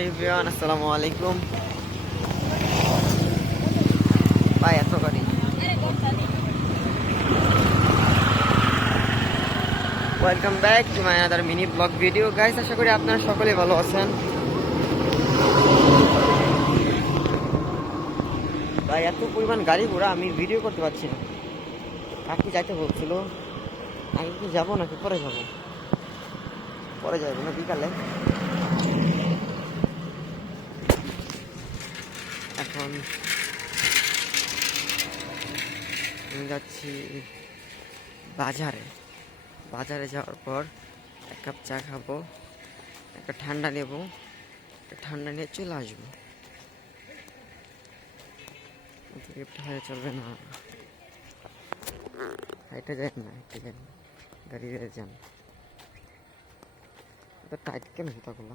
এই বিয়ান আসসালামু আলাইকুম ভাই এত গাড়ি welcome back to my other mini blog video guys আশা করি আপনারা সকলে ভালো আছেন। ভাই, এত পরিমাণ গাড়ি ঘোড়া আমি ভিডিও করতে পারছি না। কাকি যাইতে বলছিল? আগে কি যাব নাকি পরে যাব? পরে যাব না, বিকালে এখন আমি যাচ্ছি বাজারে। বাজারে যাওয়ার পর এক কাপ চা খাব, একটা ঠান্ডা নেব ঠান্ডা নিয়ে চলে আসব। হয়ে চলবে না। হেঁটে যান না হেঁটে না গাড়ি যান। টাইট কেন জুতাগুলো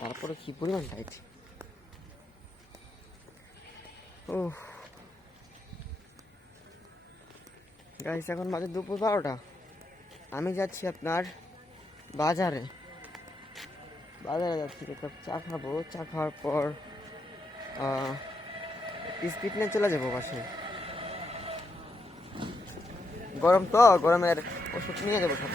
তারপরে কি পরিমাণ টাইট ও গাইস এখন বাজে দুপুর বারোটা। আমি যাচ্ছি আপনার বাজারে। বাজারে যাচ্ছি চা খাব। চা খাওয়ার পর বিস্কিট নিয়ে চলে যাব বাসে। গরম তো, গরমের ওষুধ নিয়ে যাব সব।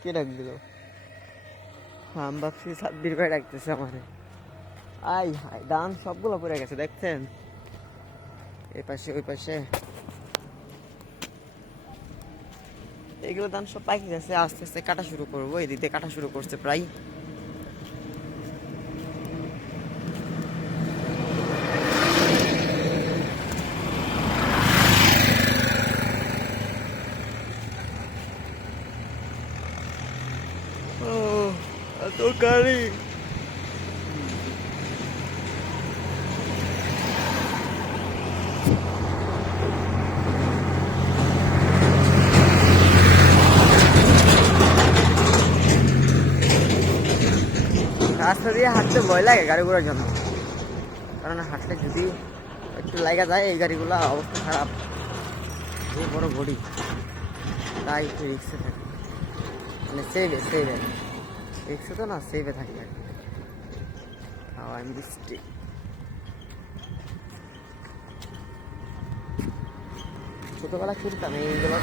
কে ডাক দিল হাম ভাবছি সাব্বির ভাই রাখতেছে আমার। আই হাই দান সবগুলো পড়ে গেছে দেখছেন? এই পাশে ওই পাশে। এগুলো দান সব পাকি গেছে আস্তে আস্তে কাটা শুরু করব এদিক দিয়ে কাটা শুরু করছে প্রায়। এত গাড়ি। রাস্তা দিয়ে হাঁটতে ভয় লাগে গাড়িগুলোর জন্য। কারণ হাঁটলে যদি একটু লাগা যায়, এই গাড়িগুলো অবস্থা খারাপ। বড় বডি। তাই একটু রিক্সে থাকে। মানে সেভে সেভে রিক্সে তো না? সেভে থাকি আর কি। হাওয়াই মিষ্টি। ছোটবেলা খেলতাম এইগুলো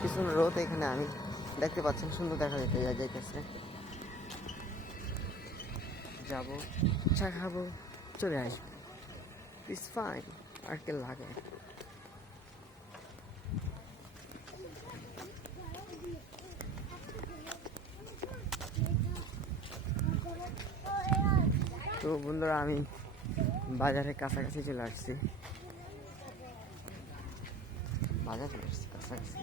পিছনে রোদ এখানে আমি দেখতে পাচ্ছেন, সুন্দর দেখা যেতে যাইতেছে যাব, চা খাব, চলে আসব। ইটস ফাইন আর কে লাগে। তো বন্ধুরা, আমি বাজারের কাছাকাছি চলে আসছি। বাজার চলে আসছি, কাছাকাছি।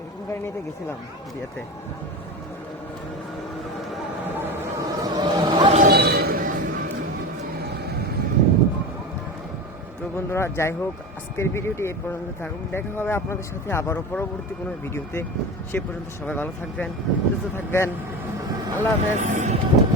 এরকম গাড়ি নিতে গেছিলাম বিয়েতে। বন্ধুরা, যাই হোক, আজকের ভিডিওটি এই পর্যন্ত থাকুক। দেখা হবে আপনাদের সাথে আবারও পরবর্তী কোনো ভিডিওতে। সে পর্যন্ত সবাই ভালো থাকবেন, সুস্থ থাকবেন। আল্লাহ হাফেজ।